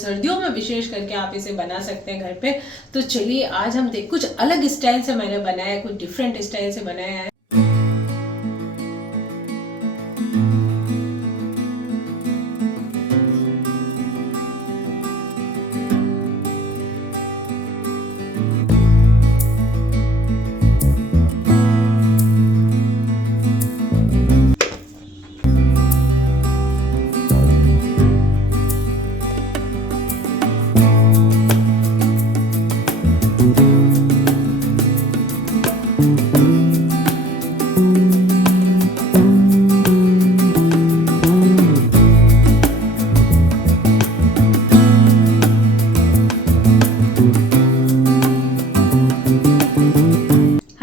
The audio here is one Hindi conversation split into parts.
सर्दियों में विशेष करके आप इसे बना सकते हैं घर पे। तो चलिए आज हम कुछ अलग स्टाइल से मैंने बनाया है, कुछ डिफरेंट स्टाइल से बनाया है।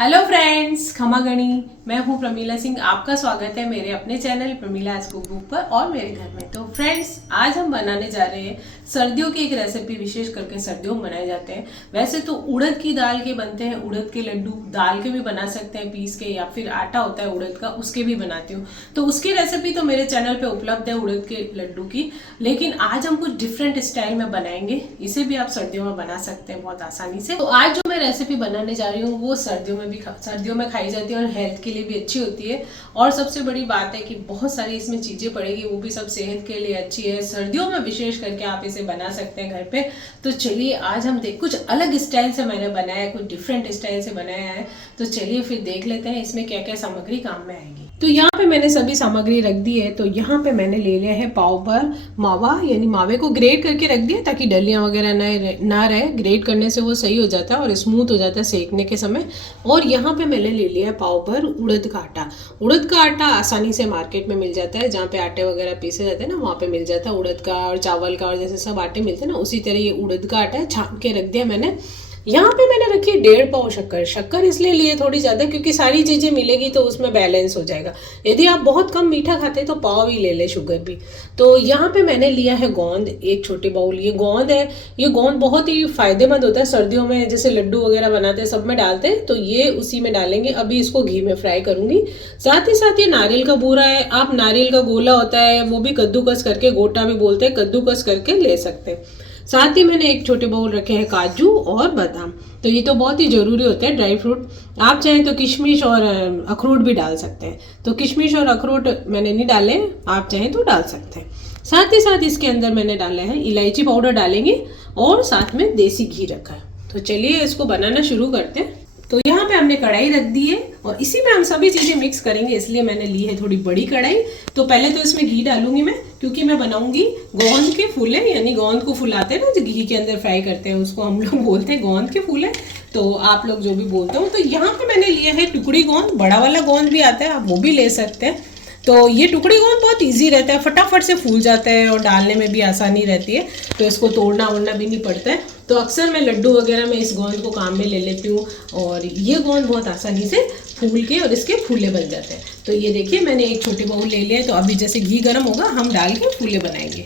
हेलो फ्रेंड्स, खमा गणी। मैं हूँ प्रमीला सिंह। आपका स्वागत है मेरे अपने चैनल प्रमीलाज कुक बुक पर और मेरे घर में। तो फ्रेंड्स, आज हम बनाने जा रहे हैं सर्दियों की एक रेसिपी, विशेष करके सर्दियों में बनाए जाते हैं। वैसे तो उड़द की दाल के बनते हैं, उड़द के लड्डू दाल के भी बना सकते हैं पीस के, या फिर आटा होता है उड़द का, उसके भी बनाती हूँ। तो उसकी रेसिपी तो मेरे चैनल पे उपलब्ध है उड़द के लड्डू की। लेकिन आज हम कुछ डिफरेंट स्टाइल में बनाएंगे। इसे भी आप सर्दियों में बना सकते हैं बहुत आसानी से। तो आज जो मैं रेसिपी बनाने जा रही हूँ वो सर्दियों में खाई जाती है और हेल्थ के लिए भी अच्छी होती है। और सबसे बड़ी बात है कि बहुत सारी इसमें चीजें पड़ेगी, वो भी सब सेहत के लिए अच्छी है। सर्दियों में विशेष करके आप इसे बना सकते हैं घर पे। तो चलिए आज हम कुछ अलग स्टाइल से मैंने बनाया है, कुछ डिफरेंट स्टाइल से बनाया है। तो चलिए फिर देख लेते हैं इसमें क्या क्या सामग्री काम में आएगी। तो यहाँ पे मैंने सभी सामग्री रख दी है। तो यहाँ पे मैंने ले लिया है पाव भर मावा, यानी मावे को ग्रेट करके रख दिया ताकि डलियाँ वगैरह ना रहे। ग्रेट करने से वो सही हो जाता है और स्मूथ हो जाता है सेकने के समय। और यहाँ पे मैंने ले लिया है पाव भर उड़द का आटा। उड़द का आटा आसानी से मार्केट में मिल जाता है, जहाँ पे आटे वगैरह पीसे जाते हैं ना, वहाँ पे मिल जाता है उड़द का और चावल का और जैसे सब आटे मिलते हैं ना, उसी तरह ये उड़द का आटा है। छान के रख दिया मैंने। यहाँ पे मैंने रखी है 1.5 पाव शक्कर इसलिए लिए थोड़ी ज़्यादा, क्योंकि सारी चीज़ें मिलेगी तो उसमें बैलेंस हो जाएगा। यदि आप बहुत कम मीठा खाते हैं तो पाव ही ले ले शुगर भी। तो यहाँ पे मैंने लिया है गोंद, एक छोटे बाउल। ये गोंद है, ये गोंद बहुत ही फायदेमंद होता है सर्दियों में, जैसे लड्डू वगैरह बनाते हैं सब में डालते हैं, तो ये उसी में डालेंगे। अभी इसको घी में फ्राई करूंगी। साथ ही साथ ये नारियल का बूरा है। आप नारियल का गोला होता है वो भी कद्दूकस करके, गोटा भी बोलते हैं, कद्दूकस करके ले सकते हैं। साथ ही मैंने एक छोटे बाउल रखे हैं काजू और बादाम। तो ये तो बहुत ही ज़रूरी होते हैं ड्राई फ्रूट। आप चाहें तो किशमिश और अखरोट भी डाल सकते हैं। तो किशमिश और अखरोट मैंने नहीं डाले, आप चाहें तो डाल सकते हैं। साथ ही साथ इसके अंदर मैंने डाले हैं इलायची पाउडर डालेंगे और साथ में देसी घी रखा है। तो चलिए इसको बनाना शुरू करते हैं। तो यहाँ पे हमने कढ़ाई रख दी है और इसी में हम सभी चीज़ें मिक्स करेंगे, इसलिए मैंने ली है थोड़ी बड़ी कढ़ाई। तो पहले तो इसमें घी डालूंगी मैं, क्योंकि मैं बनाऊंगी गोंद के फूले, यानी गोंद को फुलाते हैं ना जो घी के अंदर फ्राई करते हैं, उसको हम लोग बोलते हैं गोंद के फूले। तो आप लोग जो भी बोलते हो। तो यहाँ पे मैंने लिया है टुकड़ी गोंद, बड़ा वाला गोंद भी आता है, आप वो भी ले सकते हैं। तो ये टुकड़ी गोंद बहुत इजी रहता है, फटाफट से फूल जाता है और डालने में भी आसानी रहती है, तो इसको तोड़ना वोड़ना भी नहीं पड़ता है। तो अक्सर मैं लड्डू वगैरह में इस गोंद को काम में ले लेती हूँ और ये गोंद बहुत आसानी से फूल के और इसके फूले बन जाते हैं। तो ये देखिए मैंने एक छोटे बाउल ले लिया है। तो अभी जैसे घी गर्म होगा हम डाल के फूले बनाएंगे।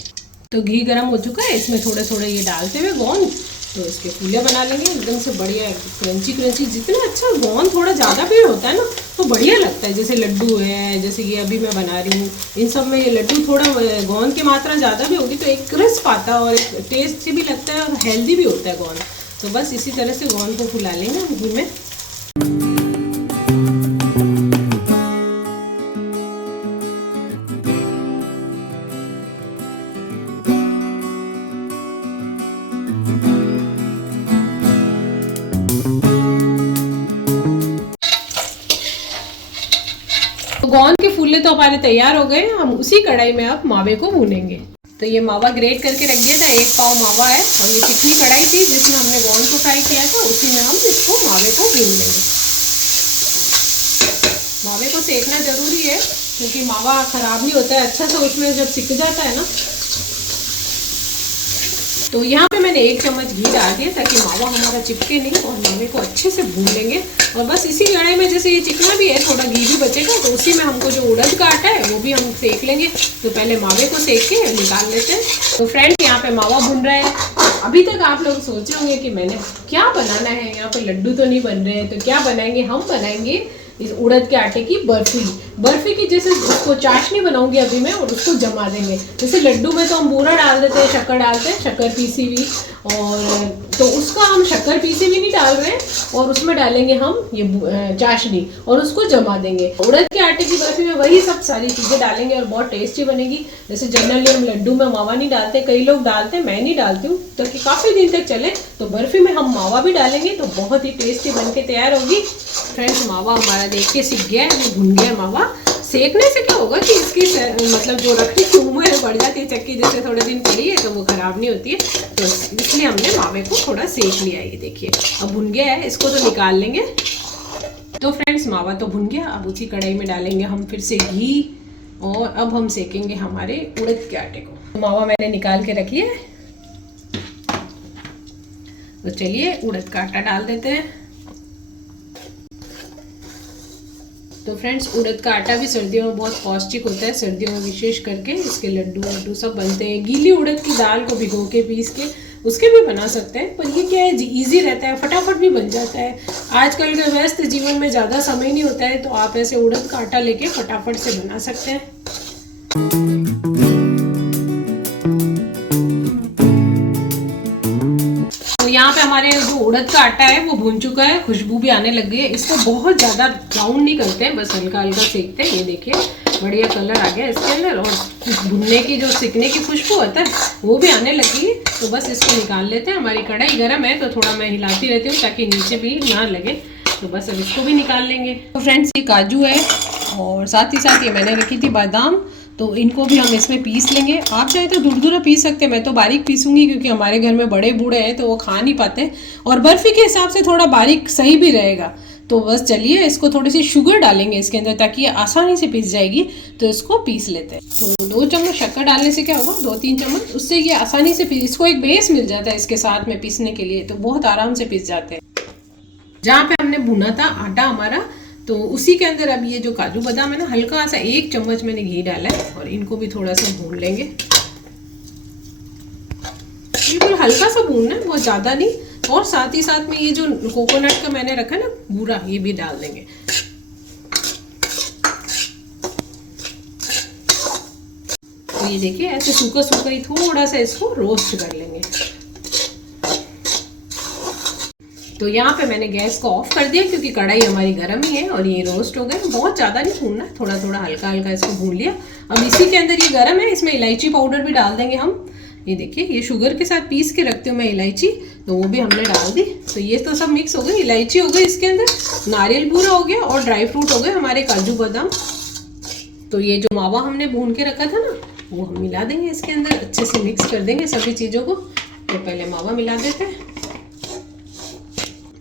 तो घी गर्म हो चुका है, इसमें थोड़े थोड़े ये डालते हुए गोंद तो इसके फूले बना लेंगे एकदम से बढ़िया, क्रंची क्रंची। जितना अच्छा गोंद थोड़ा ज़्यादा भी होता है ना तो बढ़िया लगता है। जैसे लड्डू है, जैसे ये अभी मैं बना रही हूँ, इन सब में ये लड्डू थोड़ा गोंद की मात्रा ज़्यादा भी होगी तो एक क्रिस्प आता है और एक टेस्ट भी लगता है और हेल्दी भी होता है गोंद। तो बस इसी तरह से गोंद को फुला लेंगे घी में। गोंद के फूले तो हमारे तैयार हो गए। हम उसी कढ़ाई में अब मावे को भूनेंगे। तो ये मावा ग्रेट करके रख दिया था, 1 पाव मावा है और ये चिकनी कढ़ाई थी जिसमें हमने गोंद को फ्राई किया था, उसी में हम इसको मावे को भून लेंगे। मावे को सेकना जरूरी है क्योंकि मावा खराब नहीं होता है, अच्छा से उसमें जब सिक जाता है ना। तो यहाँ पे मैंने 1 चम्मच घी डाल दिया ताकि मावा हमारा चिपके नहीं, और मावे को अच्छे से भून लेंगे। और बस इसी कढ़ाई में जैसे ये चिकना भी है, थोड़ा घी भी बचेगा, तो उसी में हमको जो उड़द का आटा है वो भी हम सेक लेंगे। तो पहले मावे को सेक के निकाल लेते हैं। तो फ्रेंड्स, यहाँ पे मावा भून रहा है। अभी तक आप लोग सोच रहे होंगे कि मैंने क्या बनाना है, यहाँ पे लड्डू तो नहीं बन रहे हैं तो क्या बनाएंगे। हम बनाएंगे इस उड़द के आटे की बर्फी की जैसे उसको चाशनी बनाऊंगी अभी मैं, और उसको जमा देंगे। जैसे लड्डू में तो हम बूरा डाल देते हैं, शक्कर डालते हैं, शक्कर पीसी हुई, और तो उसका हम शक्कर पीसी हुई नहीं डाल रहे हैं, और उसमें डालेंगे हम ये चाशनी और उसको जमा देंगे। उड़द के आटे की बर्फी में वही सब सारी चीज़ें डालेंगे और बहुत टेस्टी बनेगी। जैसे जनरली हम लड्डू में मावा नहीं डालते, कई लोग डालते हैं, मैं नहीं डालती हूँ, तो कि काफ़ी दिन तक चले। तो बर्फी में हम मावा भी डालेंगे तो बहुत ही टेस्टी बन के तैयार होगी। फ्रेंड्स, मावा हमारा देख के सीख गया है, वो भुन गया मावा। सेकने से क्या होगा कि इसकी मतलब जो रखने की उम्र है बढ़ जाती है, चक्की जैसे थोड़े दिन पड़ी है तो वो खराब नहीं होती है, तो इसलिए हमने मावे को थोड़ा सेक लिया। ये देखिए अब भुन गया है, इसको तो निकाल लेंगे। तो फ्रेंड्स, मावा तो भुन गया, अब उसी कढ़ाई में डालेंगे हम फिर से घी, और अब हम सेकेंगे हमारे उड़द के आटे को। मावा मैंने निकाल के रखी है, तो चलिए उड़द का आटा डाल देते हैं। तो फ्रेंड्स, उड़द का आटा भी सर्दियों में बहुत पौष्टिक होता है, सर्दियों में विशेष करके इसके लड्डू सब बनते हैं। गीली उड़द की दाल को भिगो के पीस के उसके भी बना सकते हैं, पर ये क्या है, इजी रहता है, फटाफट भी बन जाता है। आजकल के व्यस्त जीवन में ज़्यादा समय नहीं होता है, तो आप ऐसे उड़द का आटा लेके फटाफट से बना सकते हैं। यहाँ पे हमारे जो उड़द का आटा है वो भून चुका है, खुशबू भी आने लग गई है। इसको बहुत ज़्यादा ब्राउन नहीं करते हैं, बस हल्का हल्का सेकते हैं। ये देखिए बढ़िया कलर आ गया इसके अंदर, और भुनने की जो सिकने की खुशबू होता है वो भी आने लगी है। तो बस इसको निकाल लेते हैं। हमारी कढ़ाई गर्म है तो थोड़ा मैं हिलाती रहती हूँ ताकि नीचे भी ना लगे। तो बस अब इसको भी निकाल लेंगे। तो फ्रेंड्स, ये काजू है और साथ ही साथ ये मैंने रखी थी बादाम, तो इनको भी हम इसमें पीस लेंगे। आप चाहे तो दूर पीस सकते हैं, मैं तो बारीक पीसूंगी क्योंकि हमारे घर में बड़े बूढ़े हैं तो वो खा नहीं पाते, और बर्फी के हिसाब से थोड़ा बारीक सही भी रहेगा। तो बस चलिए इसको थोड़ी सी शुगर डालेंगे इसके अंदर ताकि ये आसानी से पीस जाएगी। तो इसको पीस लेते हैं। तो 2 चम्मच शक्कर डालने से क्या होगा, 2-3 चम्मच, उससे ये आसानी से इसको एक बेस मिल जाता है इसके साथ में पीसने के लिए, तो बहुत आराम से पीस जाते हैं। जहाँ पे हमने भुना था आटा हमारा, तो उसी के अंदर अब ये जो काजू बादाम है ना, हल्का सा 1 चम्मच मैंने घी डाला है, और इनको भी थोड़ा सा भून लेंगे। बिल्कुल हल्का सा भूनना है, बहुत ज़्यादा नहीं। और साथ ही साथ में ये जो कोकोनट का मैंने रखा ना बूरा, ये भी डाल देंगे। तो ये देखिए ऐसे सूखा सूखा ही थोड़ा सा इसको रोस्ट कर लेंगे। तो यहाँ पे मैंने गैस को ऑफ कर दिया क्योंकि कढ़ाई हमारी गर्म ही है, और ये रोस्ट हो गए। बहुत ज़्यादा नहीं भूनना, थोड़ा थोड़ा हल्का हल्का इसको भून लिया। अब इसी के अंदर ये गर्म है, इसमें इलायची पाउडर भी डाल देंगे हम। ये देखिए, ये शुगर के साथ पीस के रखती हूँ मैं इलायची, तो वो भी हमने डाल दी। तो ये तो सब मिक्स हो गई, इलायची हो गई इसके अंदर, नारियल बूरा हो गया, और ड्राई फ्रूट हो गए हमारे काजू बादाम। तो ये जो मावा हमने भून के रखा था ना, वो हम मिला देंगे इसके अंदर, अच्छे से मिक्स कर देंगे सभी चीज़ों को। तो पहले मावा मिला देते हैं।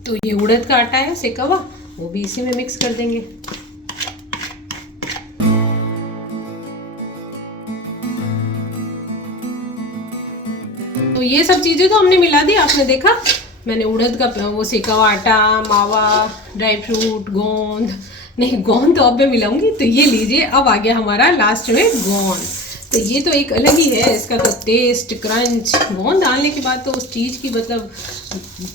तो ये उड़द का आटा है सेका हुआ, वो भी इसी में मिक्स कर देंगे। तो ये सब चीज़ें तो हमने मिला दी, आपने देखा। मैंने उड़द का वो सेका हुआ आटा, मावा, ड्राई फ्रूट, गोंद, नहीं गोंद तो अब मैं मिलाऊंगी। तो ये लीजिए, अब आ गया हमारा लास्ट में गोंद। तो ये तो एक अलग ही है, इसका तो टेस्ट, क्रंच, गोंद डालने के बाद तो उस चीज़ की मतलब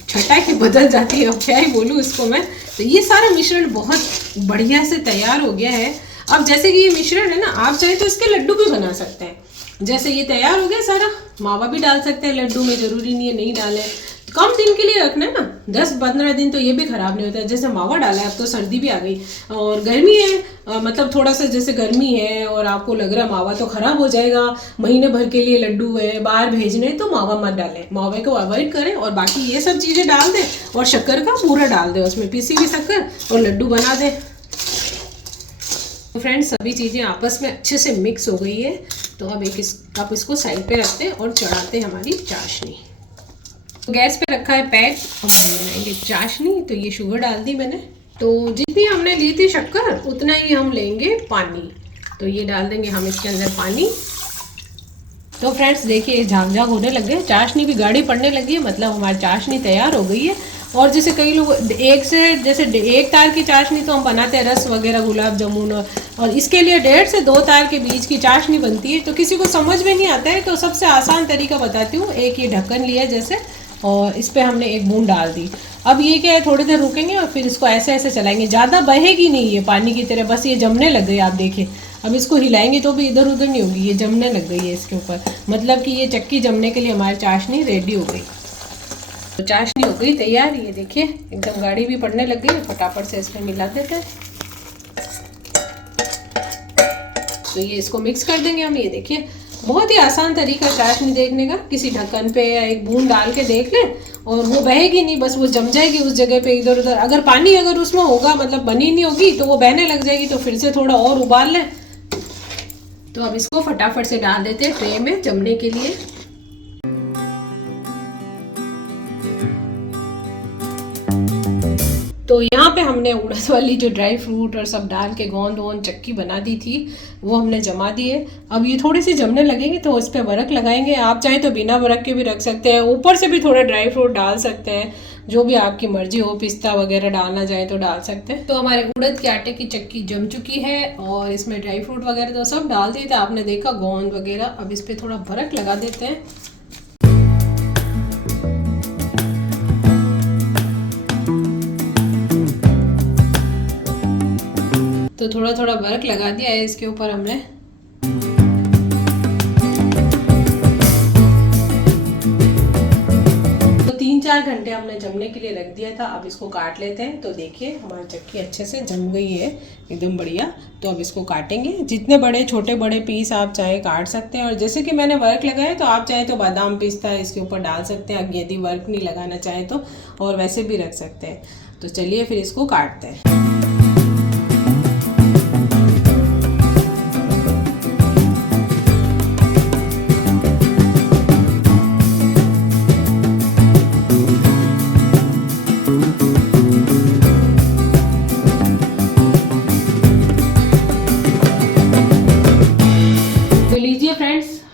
छटा की बदल जाती है। अब क्या ही बोलूँ इसको मैं। तो ये सारा मिश्रण बहुत बढ़िया से तैयार हो गया है। अब जैसे कि ये मिश्रण है ना, आप चाहे तो इसके लड्डू भी बना सकते हैं। जैसे ये तैयार हो गया सारा, मावा भी डाल सकते हैं लड्डू में, ज़रूरी नहीं है नहीं डालें। कम दिन के लिए रखना है ना, 10-15 दिन, तो ये भी ख़राब नहीं होता है। जैसे मावा डाला है, अब तो सर्दी भी आ गई और गर्मी है, मतलब थोड़ा सा जैसे गर्मी है और आपको लग रहा है मावा तो ख़राब हो जाएगा, महीने भर के लिए लड्डू है, बाहर भेजने, तो मावा मत डालें, मावे को अवॉइड करें, और बाकी ये सब चीज़ें डाल दें, और शक्कर का पूरा डाल दें उसमें, पीसी हुई शक्कर, और लड्डू बना दें। तो फ्रेंड्स, सभी चीज़ें आपस में अच्छे से मिक्स हो गई है। तो अब आप इसको साइड पे रखते हैं और चढ़ाते हैं हमारी चाशनी। तो गैस पे रखा है पैन, और हम बनाएंगे चाशनी। तो ये शुगर डाल दी मैंने, तो जितनी हमने ली थी शक्कर उतना ही हम लेंगे पानी। तो ये डाल देंगे हम इसके अंदर पानी। तो फ्रेंड्स देखिए, झाग झाग होने लग गए, चाशनी भी गाढ़ी पड़ने लगी है, मतलब हमारी चाशनी तैयार हो गई है। और जैसे कई लोग एक तार की चाशनी तो हम बनाते हैं, रस वगैरह, गुलाब जामुन, और इसके लिए 1.5 से 2 तार के बीच की चाशनी बनती है। तो किसी को समझ में नहीं आता है तो सबसे आसान तरीका बताती हूँ। एक ये ढक्कन लिया, जैसे और इस पर हमने एक बूंद डाल दी। अब ये क्या है, थोड़ी देर रुकेंगे और फिर इसको ऐसे ऐसे चलाएंगे, ज़्यादा बहेगी नहीं ये पानी की तरह, बस ये जमने लग गई। आप देखिए अब इसको हिलाएंगे तो भी इधर उधर नहीं होगी, ये जमने लग गई है इसके ऊपर, मतलब कि ये चक्की जमने के लिए हमारी चाशनी रेडी हो गई। तो चाशनी हो गई तैयार, ये देखिए एकदम गाढ़ी भी पड़ने लग गई। फटाफट से इसमें मिला देते हैं। तो ये इसको मिक्स कर देंगे हम। ये देखिए बहुत ही आसान तरीका चाशनी देखने का, किसी ढक्कन पे या एक बूंद डाल के देख लें और वो बहेगी नहीं, बस वो जम जाएगी उस जगह पे इधर उधर। अगर पानी अगर उसमें होगा, मतलब बनी नहीं होगी, तो वो बहने लग जाएगी, तो फिर से थोड़ा और उबाल लें। तो अब इसको फटाफट से डाल देते हैं ट्रे में जमने के लिए। तो यहाँ पे हमने उड़द वाली जो ड्राई फ्रूट और सब डाल के गोंद वोंद चक्की बना दी थी, वो हमने जमा दी है। अब ये थोड़ी सी जमने लगेंगे तो उस पर बर्क लगाएंगे। आप चाहें तो बिना बर्क के भी रख सकते हैं, ऊपर से भी थोड़ा ड्राई फ्रूट डाल सकते हैं, जो भी आपकी मर्जी हो, पिस्ता वगैरह डालना चाहे तो डाल सकते हैं। तो हमारे उड़द के आटे की चक्की जम चुकी है और इसमें ड्राई फ्रूट वगैरह तो सब डाल दिए थे, आपने देखा गोंद वगैरह। अब इस पर थोड़ा बर्क लगा देते हैं। तो थोड़ा थोड़ा बर्क लगा दिया है इसके ऊपर हमने। तो 3-4 घंटे हमने जमने के लिए रख दिया था। अब इसको काट लेते हैं। तो देखिए हमारी चक्की अच्छे से जम गई है, एकदम बढ़िया। तो अब इसको काटेंगे, जितने बड़े छोटे बड़े पीस आप चाहे काट सकते हैं। और जैसे कि मैंने वर्क लगाया, तो आप चाहे तो बादाम पिस्ता इसके ऊपर डाल सकते हैं, यदि वर्क नहीं लगाना चाहे तो, और वैसे भी रख सकते हैं। तो चलिए फिर इसको काटते हैं।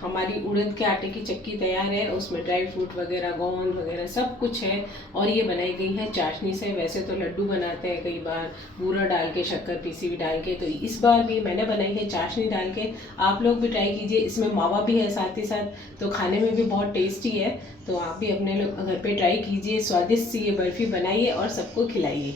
हमारी उड़द के आटे की चक्की तैयार है, उसमें ड्राई फ्रूट वगैरह गोंद वगैरह सब कुछ है। और ये बनाई गई है चाशनी से। वैसे तो लड्डू बनाते हैं कई बार बूरा डाल के, शक्कर पीसी हुई डाल के, तो इस बार भी मैंने बनाई है चाशनी डाल के। आप लोग भी ट्राई कीजिए। इसमें मावा भी है साथ ही साथ, तो खाने में भी बहुत टेस्टी है। तो आप भी अपने लोग घर पे ट्राई कीजिए, स्वादिष्ट सी ये बर्फ़ी बनाइए और सबको खिलाइए।